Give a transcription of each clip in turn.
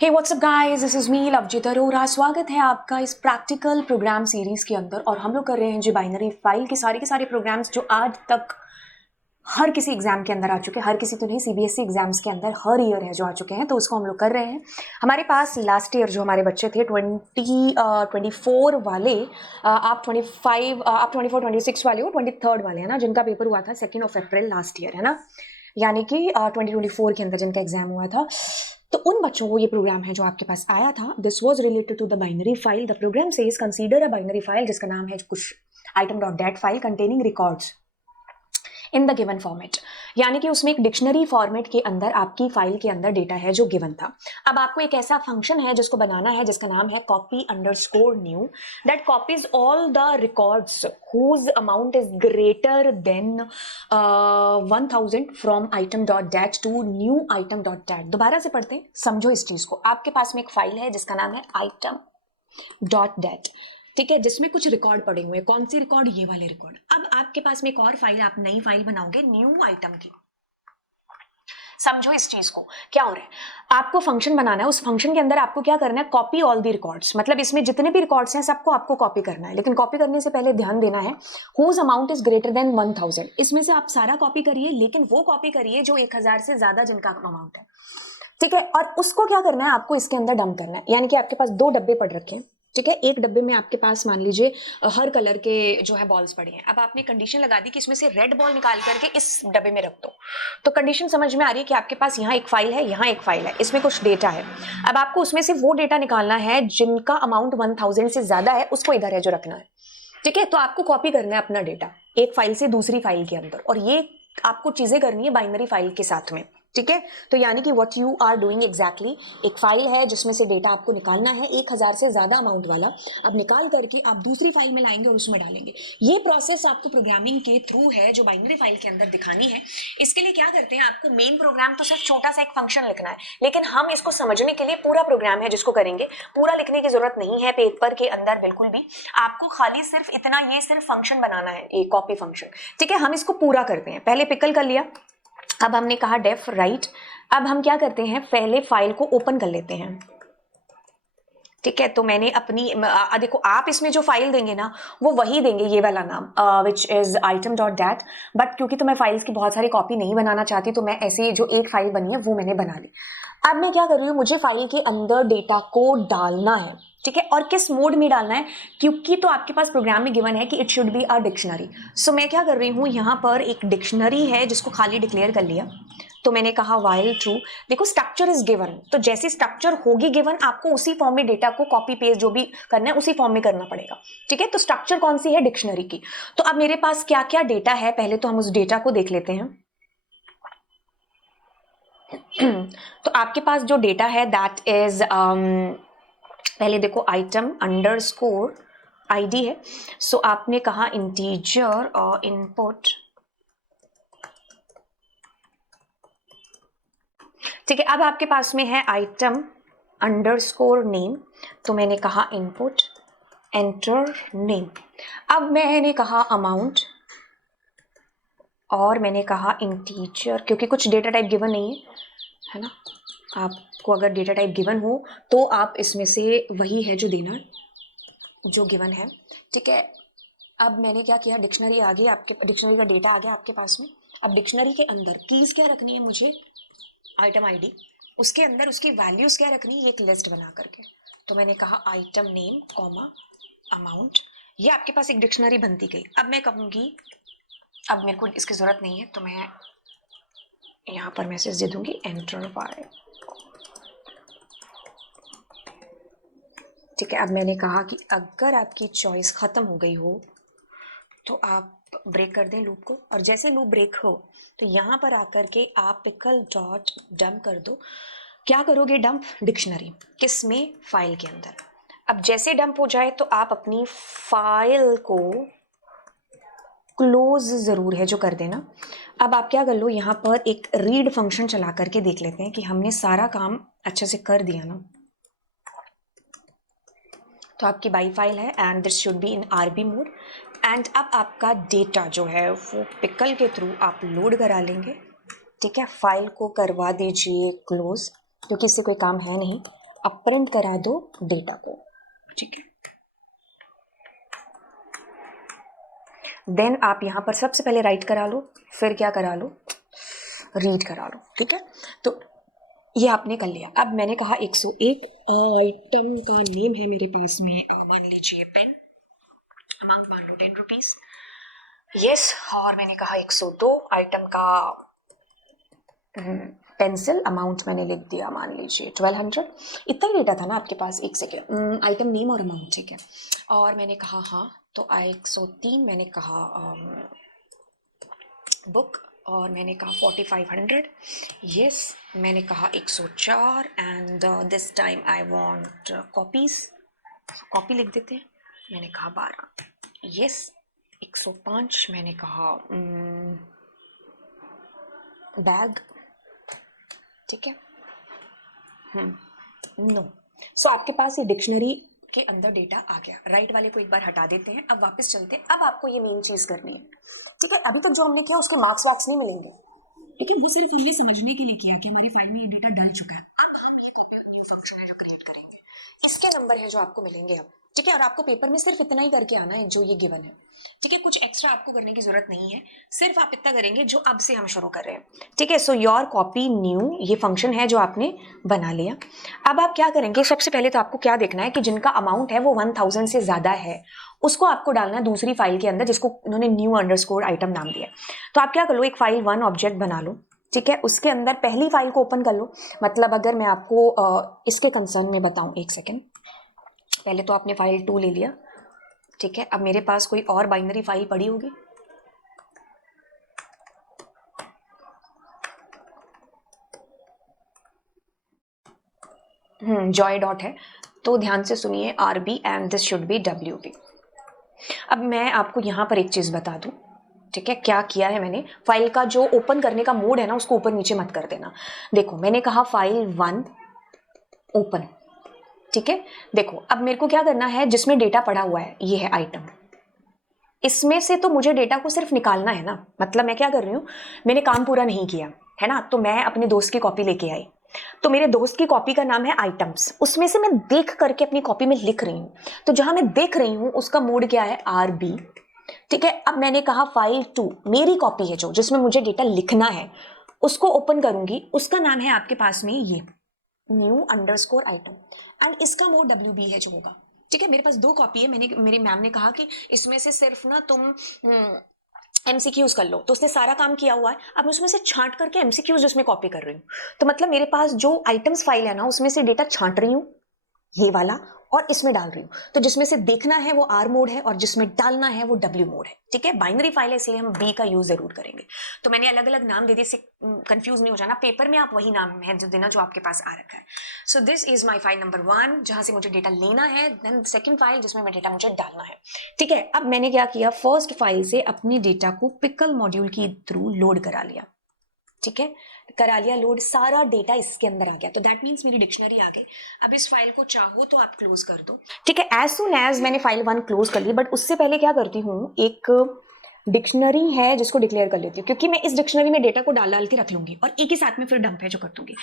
Hey what's up guys, this is me Lovejeet Arora. स्वागत है आपका इस प्रैक्टिकल प्रोग्राम सीरीज के अंदर। और हम लोग कर रहे हैं जी बाइनरी फाइल के सारे प्रोग्राम्स जो आज तक हर किसी एग्जाम के अंदर आ चुके हैं। हर किसी तो नहीं, सीबीएसई एग्जाम्स के अंदर हर ईयर है जो आ चुके हैं, तो उसको हम लोग कर रहे हैं। हमारे पास लास्ट ईयर जो हमारे बच्चे थे 24 वाले, आप 24-26 वाले हो, 23 वाले है ना, जिनका पेपर हुआ था 2 अप्रैल लास्ट ईयर, है ना, यानी कि 2024 के अंदर जिनका एग्जाम हुआ था, तो उन बच्चों को ये प्रोग्राम है जो आपके पास आया था। This was related to the binary file. The program says consider a binary file, जिसका नाम है कुछ item.dat file containing records in the given format, यानी कि उसमें एक डिक्शनरी फॉर्मेट के अंदर आपकी फाइल के अंदर डेटा है जो गिवन था। अब आपको एक ऐसा फंक्शन है जिसको बनाना है, जिसका नाम है copy_new, that copies all the records whose amount is greater than 1000 from item.dat to new item.dat। दोबारा से पढ़ते हैं, समझो इस चीज को। आपके पास में एक फाइल है जिसका नाम है item.dat, ठीक है, जिसमें कुछ रिकॉर्ड पड़े हुए हैं। कौन सी रिकॉर्ड? ये वाले रिकॉर्ड। अब आपके पास में एक और फाइल, आप नई फाइल बनाओगे न्यू आइटम की। समझो इस चीज को, क्या हो रहा है। आपको फंक्शन बनाना है, उस फंक्शन के अंदर आपको क्या करना है, कॉपी ऑल दी रिकॉर्ड्स, मतलब इसमें जितने भी रिकॉर्ड्स हैं सबको आपको कॉपी करना है। लेकिन कॉपी करने से पहले ध्यान देना है, whose amount is greater than 1000। इसमें से आप सारा कॉपी करिए, लेकिन वो कॉपी करिए जो 1000 से ज्यादा जिनका अमाउंट है, ठीक है। और उसको क्या करना है, आपको इसके अंदर डंप करना है। यानी कि आपके पास 2 डब्बे पड़ रखे हैं, ठीक है। एक डब्बे में आपके पास मान लीजिए हर कलर के जो है बॉल्स पड़ी हैं। अब आपने कंडीशन लगा दी कि इसमें से रेड बॉल निकाल करके इस डब्बे में रख दो, तो कंडीशन समझ में आ रही है कि आपके पास यहाँ एक फाइल है, यहाँ एक फाइल है, इसमें कुछ डेटा है। अब आपको उसमें से वो डेटा निकालना है जिनका अमाउंट 1000 से ज्यादा है, उसको इधर है जो रखना है, ठीक है। तो आपको कॉपी करना है अपना डेटा एक फाइल से दूसरी फाइल के अंदर, और ये आपको चीजें करनी है बाइनरी फाइल के साथ में, ठीक है। तो यानी कि what you are doing exactly, एक फाइल है जिसमें से डेटा आपको निकालना है 1000 से ज्यादा अमाउंट वाला। अब निकाल करके आप दूसरी फाइल में लाएंगे और उसमें डालेंगे। ये प्रोसेस आपको प्रोग्रामिंग के थ्रू है जो बाइनरी फाइल के अंदर दिखानी है। इसके लिए क्या करते हैं, आपको मेन प्रोग्राम तो सिर्फ छोटा सा एक फंक्शन लिखना है, लेकिन हम इसको समझने के लिए पूरा प्रोग्राम है जिसको करेंगे। पूरा लिखने की जरूरत नहीं है पेपर के अंदर बिल्कुल भी, आपको खाली सिर्फ इतना, ये सिर्फ फंक्शन बनाना है, एक कॉपी फंक्शन, ठीक है। हम इसको पूरा करते हैं। पहले पिकल कर लिया, अब हमने कहा डेफ राइट। अब हम क्या करते हैं, पहले फाइल को ओपन कर लेते हैं, ठीक है। तो मैंने अपनी देखो, आप इसमें जो फाइल देंगे ना वो वही देंगे, ये वाला नाम विच इज item.dat। बट क्योंकि तो मैं फाइल्स की बहुत सारी कॉपी नहीं बनाना चाहती, तो मैं ऐसे जो एक फाइल बनी है वो मैंने बना ली। अब मैं क्या कर रही हूँ, मुझे फाइल के अंदर डेटा को डालना है, ठीक है। और किस मोड में डालना है, क्योंकि तो आपके पास प्रोग्राम में गिवन है कि it should be a dictionary. So मैं क्या कर रही हूँ, यहाँ पर एक डिक्शनरी है जिसको खाली डिक्लेयर कर लिया। तो मैंने कहा वाइल ट्रू। देखो, स्ट्रक्चर इज गिवन, तो जैसी स्ट्रक्चर होगी गिवन, आपको उसी फॉर्म में डेटा को कॉपी पेस्ट जो भी करना है उसी फॉर्म में करना पड़ेगा, ठीक है। तो स्ट्रक्चर कौन सी है, डिक्शनरी की। तो अब मेरे पास क्या क्या डेटा है, पहले तो हम उस डेटा को देख लेते हैं। तो आपके पास जो डेटा है दैट इज पहले देखो आइटम अंडरस्कोर आईडी है। सो आपने कहा इंटीजर और इनपुट, ठीक है। अब आपके पास में है आइटम अंडरस्कोर नेम, तो मैंने कहा इनपुट एंटर नेम। अब मैंने कहा अमाउंट और मैंने कहा इंटीजर, क्योंकि कुछ डेटा टाइप गिवन नहीं है ना। आपको अगर डेटा टाइप गिवन हो तो आप इसमें से वही है जो देना जो गिवन है, ठीक है। अब मैंने क्या किया, डिक्शनरी आ गई आपके, डिक्शनरी का डेटा आ गया आपके पास में। अब डिक्शनरी के अंदर कीज क्या रखनी है मुझे, आइटम आईडी, उसके अंदर उसकी वैल्यूज क्या रखनी है, एक लिस्ट बना करके। तो मैंने कहा आइटम नेम कॉमा अमाउंट, ये आपके पास एक डिक्शनरी बनती गई। अब मैं कहूँगी, अब मेरे को इसकी जरूरत नहीं है, तो मैं यहाँ पर मैसेज दे दूंगी एंटर बाय, ठीक है। अब मैंने कहा कि अगर आपकी चॉइस खत्म हो गई हो तो आप ब्रेक कर दें लूप को, और जैसे लूप ब्रेक हो तो यहाँ पर आकर के आप पिकल डॉट डंप कर दो। क्या करोगे डंप, डिक्शनरी किस में, फाइल के अंदर। अब जैसे डंप हो जाए तो आप अपनी फाइल को क्लोज जरूर है जो कर देना। अब आप क्या कर लो, यहाँ पर एक रीड फंक्शन चला करके देख लेते हैं कि हमने सारा काम अच्छे से कर दिया ना। तो आपकी बाई फाइल है and this should be in RB mode. And अब आपका डेटा जो है वो पिकल के थ्रू आप लोड करा लेंगे, ठीक है। फाइल को करवा दीजिए क्लोज, क्योंकि इससे कोई काम है नहीं। अब प्रिंट करा दो डेटा को, ठीक है। देन आप यहाँ पर सबसे पहले राइट करा लो, फिर क्या करा लो, रीड करा लो, ठीक है। तो ये आपने कर लिया। अब मैंने कहा 101 आइटम का नेम है मेरे पास में, मान लीजिए पेन, अमाउंट मान लो 10 रुपीज, यस। और मैंने कहा 102 आइटम का पेंसिल, अमाउंट मैंने लिख दिया मान लीजिए 1200। इतना ही डेटा था ना आपके पास, एक सेकेंड, आइटम नेम और अमाउंट, ठीक है। और मैंने कहा हाँ, तो 103 मैंने कहा बुक, और मैंने कहा 4500, यस। मैंने कहा 104 and this time I want copies, copy लिख देते हैं, मैंने कहा 12, यस। 105 मैंने कहा बैग, ठीक है। नो। सो आपके पास ये डिक्शनरी के अंदर डेटा आ गया। राइट वाले को एक बार हटा देते हैं, अब वापस चलते हैं। अब आपको ये मेन चीज करनी है, ठीक है। अभी तक जो हमने किया उसके मार्क्स वार्क्स नहीं मिलेंगे, लेकिन वो सिर्फ हमने समझने के लिए किया कि हमारी फाइल में ये डेटा डल चुका है। अब हम ये न्यू फंक्शन है जो क्रिएट करेंगे, इसके नंबर है जो आपको मिलेंगे अब, ठीक है। और आपको पेपर में सिर्फ इतना ही करके आना है जो ये गिवन है, ठीक है। कुछ एक्स्ट्रा आपको करने की जरूरत नहीं है, सिर्फ आप इतना करेंगे जो अब से हम शुरू कर रहे हैं, ठीक है। सो योर कॉपी न्यू ये फंक्शन है जो आपने बना लिया। अब आप क्या करेंगे, सबसे पहले तो आपको क्या देखना है कि जिनका अमाउंट है वो 1000 से ज्यादा है, उसको आपको डालना है दूसरी फाइल के अंदर, जिसको उन्होंने न्यू अंडरस्कोर आइटम नाम दिया। तो आप क्या कर लो, एक फाइल 1 ऑब्जेक्ट बना लो, ठीक है। उसके अंदर पहली फाइल को ओपन कर लो। मतलब अगर मैं आपको इसके कंसर्न में बताऊं, एक सेकेंड, पहले तो आपने फाइल 2 ले लिया, ठीक है। अब मेरे पास कोई और बाइनरी फाइल पड़ी होगी, जॉय डॉट है, तो ध्यान से सुनिए, RB and this should B WB। अब मैं आपको यहां पर एक चीज बता दूं, ठीक है। क्या किया है मैंने, फाइल का जो ओपन करने का मोड है ना उसको ऊपर नीचे मत कर देना। देखो मैंने कहा फाइल 1 ओपन, ठीक है। देखो अब मेरे को क्या करना है, जिसमें डेटा पड़ा हुआ है ये है आइटम, इसमें से तो मुझे डेटा को सिर्फ निकालना है ना। मतलब मैं क्या कर रही हूं, मैंने काम पूरा नहीं किया है ना, तो मैं अपने दोस्त की कॉपी लेके आई, तो मेरे दोस्त की कॉपी का नाम है आइटम्स, उसमें से मैं देख करके अपनी कॉपी में लिख रही हूं। तो जहां मैं देख रही हूं उसका मोड क्या है, RB, ठीक है। अब मैंने कहा फाइल 2 मेरी कॉपी है जो, जिसमें मुझे डेटा लिखना है, उसको ओपन करूंगी, उसका नाम है आपके पास में ये न्यू अंडरस्कोर आइटम, एंड इसका मोड WB है जो होगा, ठीक है। मेरे पास 2 कॉपी है, मेरी मैम ने कहा कि इसमें से सिर्फ ना तुम MCQs कर लो, तो उसने सारा काम किया हुआ है। अब मैं उसमें से छांट करके MCQs उसमें कॉपी कर रही हूँ। तो मतलब मेरे पास जो आइटम्स फाइल है ना उसमें से डेटा छांट रही हूँ ये वाला, और इसमें डाल रही हूँ। तो जिसमें से देखना है वो R मोड है और जिसमें डालना है वो W मोड है, ठीक है। बाइनरी फाइल है इसलिए हम B का यूज जरूर करेंगे। तो मैंने अलग अलग नाम दे दिए, इससे कंफ्यूज नहीं हो जाना, पेपर में आप वही नाम है जो देना जो आपके पास आ रखा है। So this is my file number 1 जहां से मुझे डेटा लेना है, देन सेकेंड फाइल जिसमें मैं डेटा मुझे डालना है, ठीक है। अब मैंने क्या किया, फर्स्ट फाइल से अपनी डेटा को पिकल मॉड्यूल के थ्रू लोड करा लिया, ठीक है। करा लिया लोड, सारा डेटा इसके अंदर आ गया, तो दैट मीन्स मेरी डिक्शनरी आ गई। अब इस फाइल को चाहो तो आप क्लोज कर दो, ठीक है। एज सुन एज मैंने फाइल 1 क्लोज कर ली, बट उससे पहले क्या करती हूँ, एक डिक्शनरी है जिसको डिक्लेयर कर लेती हूँ, क्योंकि मैं इस डिक्शनरी में डेटा को डाल डाल के रख लूंगी और एक ही साथ में फिर डंप है जो कर दूंगी,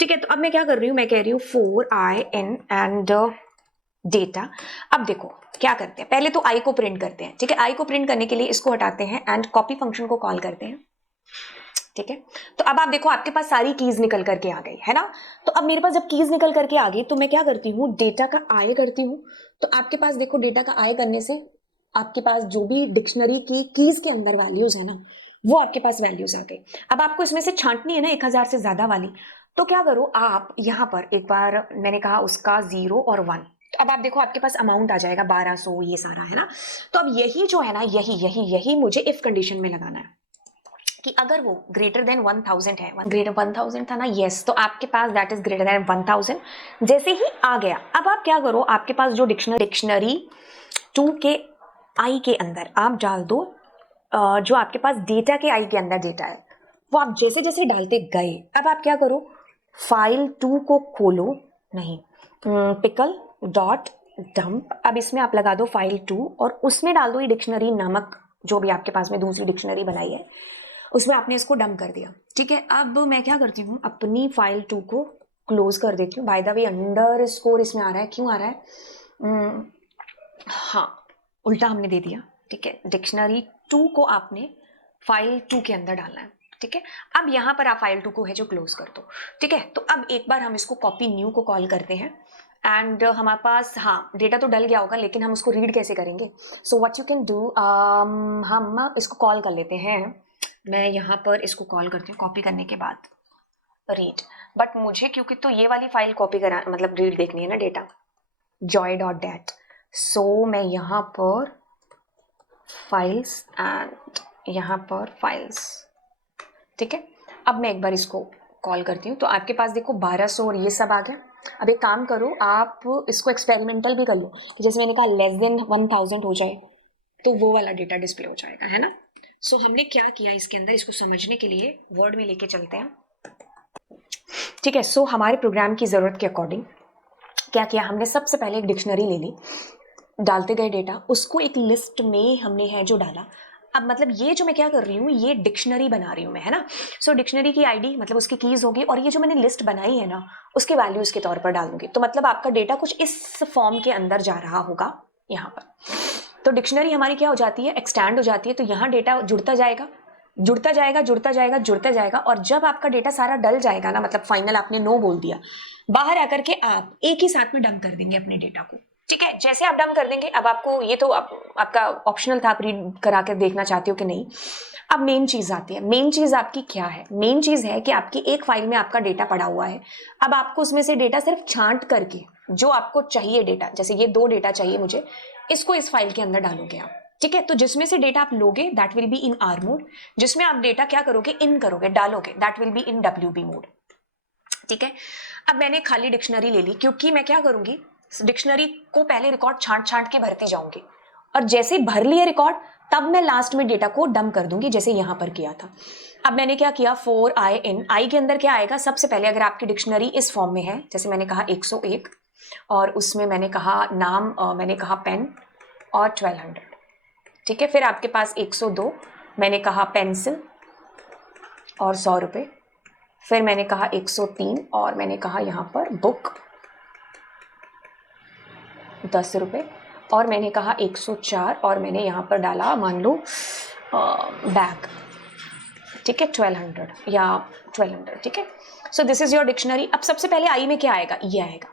ठीक है। तो अब मैं क्या कर रही हूँ, मैं कह रही हूँ 4IN एंड डेटा। अब देखो क्या करते हैं, पहले तो I को प्रिंट करते हैं, ठीक है। I को प्रिंट करने के लिए इसको हटाते हैं एंड कॉपी फंक्शन को कॉल करते हैं, ठीक है। तो अब आप देखो आपके पास सारी कीज निकल करके आ गई है ना। तो अब मेरे पास जब कीज निकल करके आ गई तो मैं क्या करती हूँ, डेटा का I करती हूँ। तो आपके पास देखो डेटा का I करने से आपके पास जो भी डिक्शनरी की कीज के अंदर वैल्यूज है ना वो आपके पास वैल्यूज आ गई। अब आपको इसमें से छांटनी है ना 1000 से ज्यादा वाली, तो क्या करो आप यहाँ पर एक बार, मैंने कहा उसका 0 और 1, तो अब आप देखो आपके पास अमाउंट आ जाएगा 1200, ये सारा है ना। तो अब यही जो है ना, यही मुझे इफ कंडीशन में लगाना है कि अगर वो ग्रेटर देन 1000 है, ग्रेटर 1000 था ना, यस, तो आपके पास दैट इज ग्रेटर देन 1000 जैसे ही आ गया। अब आप क्या करो, आपके पास जो डिक्शनरी 2 के I के अंदर आप डाल दो जो आपके पास डेटा के I के अंदर डेटा है वो आप जैसे जैसे डालते गए। अब आप क्या करो, फाइल 2 को खोलो, नहीं पिकल डॉट डंप, अब इसमें आप लगा दो फाइल 2 और उसमें डाल दो ये डिक्शनरी नामक जो भी आपके पास में दूसरी डिक्शनरी बनाई है, उसमें आपने इसको डंप कर दिया, ठीक है। अब मैं क्या करती हूँ, अपनी फाइल 2 को क्लोज कर देती हूँ। By the way under score इसमें आ रहा है, क्यों आ रहा है? हाँ, उल्टा हमने दे दिया, ठीक है। डिक्शनरी 2 को आपने फाइल 2 के अंदर डालना है, ठीक है। अब यहाँ पर आप फाइल 2 को है जो क्लोज कर दो, ठीक है। तो अब एक बार हम इसको कॉपी न्यू को कॉल करते हैं एंड हमारे पास, हाँ, डेटा तो डल गया होगा, लेकिन हम उसको रीड कैसे करेंगे? So what you can do, हम इसको कॉल कर लेते हैं। मैं यहाँ पर इसको कॉल करती हूँ कॉपी करने के बाद रीड, बट मुझे क्योंकि तो ये वाली फाइल कॉपी करा, मतलब रीड देखनी है ना डेटा, joy.dat। सो मैं यहाँ पर फाइल्स एंड यहाँ पर फाइल्स, ठीक है। अब मैं एक बार इसको कॉल करती हूँ, तो आपके पास देखो 1200 और ये सब आ गया। अब एक काम करो, आप इसको एक्सपेरिमेंटल भी कर लो कि जैसे मैंने कहा लेस देन 1000 हो जाए तो वो वाला डेटा डिस्प्ले हो जाएगा, है ना। सो हमने क्या किया इसके अंदर, इसको समझने के लिए वर्ड में लेके चलते हैं, ठीक है। सो हमारे प्रोग्राम की ज़रूरत के अकॉर्डिंग क्या किया हमने, सबसे पहले एक डिक्शनरी ले ली, डालते गए डेटा, उसको एक लिस्ट में हमने है जो डाला। अब मतलब ये जो मैं क्या कर रही हूँ, ये डिक्शनरी बना रही हूँ मैं, है ना। सो डिक्शनरी की आईडी मतलब उसकी कीज होगी, और ये जो मैंने लिस्ट बनाई है ना उसके वैल्यूज के तौर पर डाल दूंगी। तो मतलब आपका डेटा कुछ इस फॉर्म के अंदर जा रहा होगा यहाँ पर। तो डिक्शनरी हमारी क्या हो जाती है, एक्सटैंड हो जाती है। तो यहाँ डेटा जुड़ता जाएगा, जुड़ता जाएगा, जुड़ता जाएगा, जुड़ता जाएगा, और जब आपका डेटा सारा डल जाएगा ना, मतलब फाइनल आपने नो बोल दिया, बाहर आकर के आप एक ही साथ में डंप कर देंगे अपने डेटा को, ठीक है। जैसे आप डंप कर देंगे, अब आपको ये तो आपका ऑप्शनल था, आप रीड करा कर देखना चाहते हो कि नहीं। अब मेन चीज आती है, मेन चीज आपकी क्या है? मेन चीज है कि आपकी एक फाइल में आपका डेटा पड़ा हुआ है। अब आपको उसमें से डेटा सिर्फ छांट करके जो आपको चाहिए डेटा, जैसे ये 2 डेटा चाहिए मुझे, इसको इस फाइल के अंदर डालोगे आप, ठीक है। तो जिसमें से डेटा आप लोगे that will be in are mode, जिसमें आप डेटा क्या करोगे, इन करोगे, डालोगे, that will be in WB mode, ठीक है। अब मैंने खाली डिक्शनरी ले ली, क्योंकि मैं क्या करूंगी, डिक्शनरी को पहले रिकॉर्ड छांट छांट के भरती जाऊंगी, और जैसे भर लिए रिकॉर्ड तब मैं लास्ट में डेटा को डंप कर दूंगी, जैसे यहां पर किया था। अब मैंने क्या किया, 4i in, आई के अंदर क्या आएगा, सबसे पहले अगर आपकी डिक्शनरी इस फॉर्म में है, जैसे मैंने कहा 101, और उसमें मैंने कहा नाम, मैंने कहा पेन और 1200, ठीक है। फिर आपके पास 102, मैंने कहा पेंसिल और 100 रुपये। फिर मैंने कहा 103 और मैंने कहा यहाँ पर बुक 10 रुपये, और मैंने कहा 104 और मैंने यहाँ पर डाला मान लो बैग, ठीक है, 1200 या 1200, ठीक है। So this is your dictionary. अब सबसे पहले आई में क्या आएगा, ये आएगा,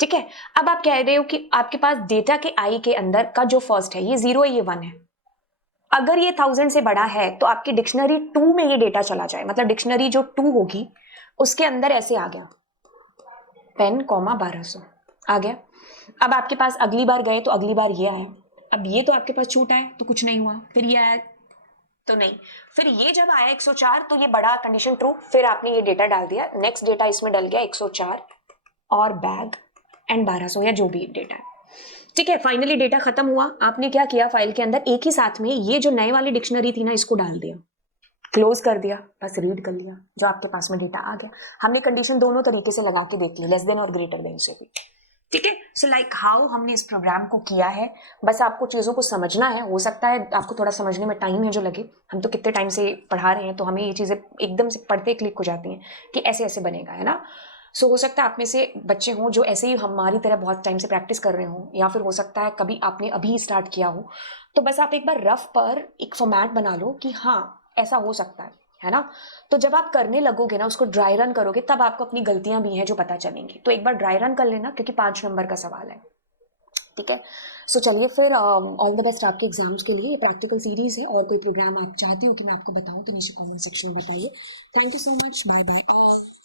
ठीक है। अब आप कह रहे हो कि आपके पास डेटा के आई के अंदर का जो फर्स्ट है ये 0 है, ये 1 है। अगर ये 1000 से बड़ा है तो आपकी डिक्शनरी 2 में ये डेटा चला जाए, मतलब डिक्शनरी जो 2 होगी उसके अंदर ऐसे आ गया पेन 1200 आ गया। अब आपके पास अगली बार गए तो अगली बार ये आया, अब ये तो आपके पास छूटा है तो कुछ नहीं हुआ, फिर ये आया तो नहीं, फिर ये जब आया 104 तो ये बड़ा कंडीशन ट्रू, फिर आपने ये डेटा डाल दिया, नेक्स्ट डेटा इसमें डल गया 104 और बैग एंड 1200 या जो भी डेटा है, ठीक है। फाइनली डेटा खत्म हुआ, आपने क्या किया, फाइल के अंदर एक ही साथ में ये जो नए वाली डिक्शनरी थी ना इसको डाल दिया, क्लोज कर दिया, बस रीड कर लिया, जो आपके पास में डेटा आ गया। हमने कंडीशन दोनों तरीके से लगा के देख ली, लेस देन और ग्रेटर देन से भी, ठीक है। सो लाइक हाउ हमने इस प्रोग्राम को किया है, बस आपको चीज़ों को समझना है। हो सकता है आपको थोड़ा समझने में टाइम है जो लगे, हम तो कितने टाइम से पढ़ा रहे हैं तो हमें ये चीज़ें एकदम से पढ़ते क्लिक हो जाती हैं कि ऐसे ऐसे बनेगा, है ना। सो हो सकता है आप में से बच्चे हों जो ऐसे ही हमारी तरह बहुत टाइम से प्रैक्टिस कर रहे हों, या फिर हो सकता है कभी आपने अभी स्टार्ट किया हो, तो बस आप एक बार रफ पर एक फॉर्मेट बना लो कि हाँ ऐसा हो सकता है ना। तो जब आप करने लगोगे ना, उसको ड्राई रन करोगे, तब आपको अपनी गलतियां भी हैं जो पता चलेंगी। तो एक बार ड्राई रन कर लेना, क्योंकि 5 नंबर का सवाल है, ठीक है। सो चलिए फिर ऑल द बेस्ट आपके एग्जाम्स के लिए। प्रैक्टिकल सीरीज है, और कोई प्रोग्राम आप चाहते हो कि मैं आपको बताऊं तो नीचे कमेंट सेक्शन में बताइए। Thank you so much, bye bye.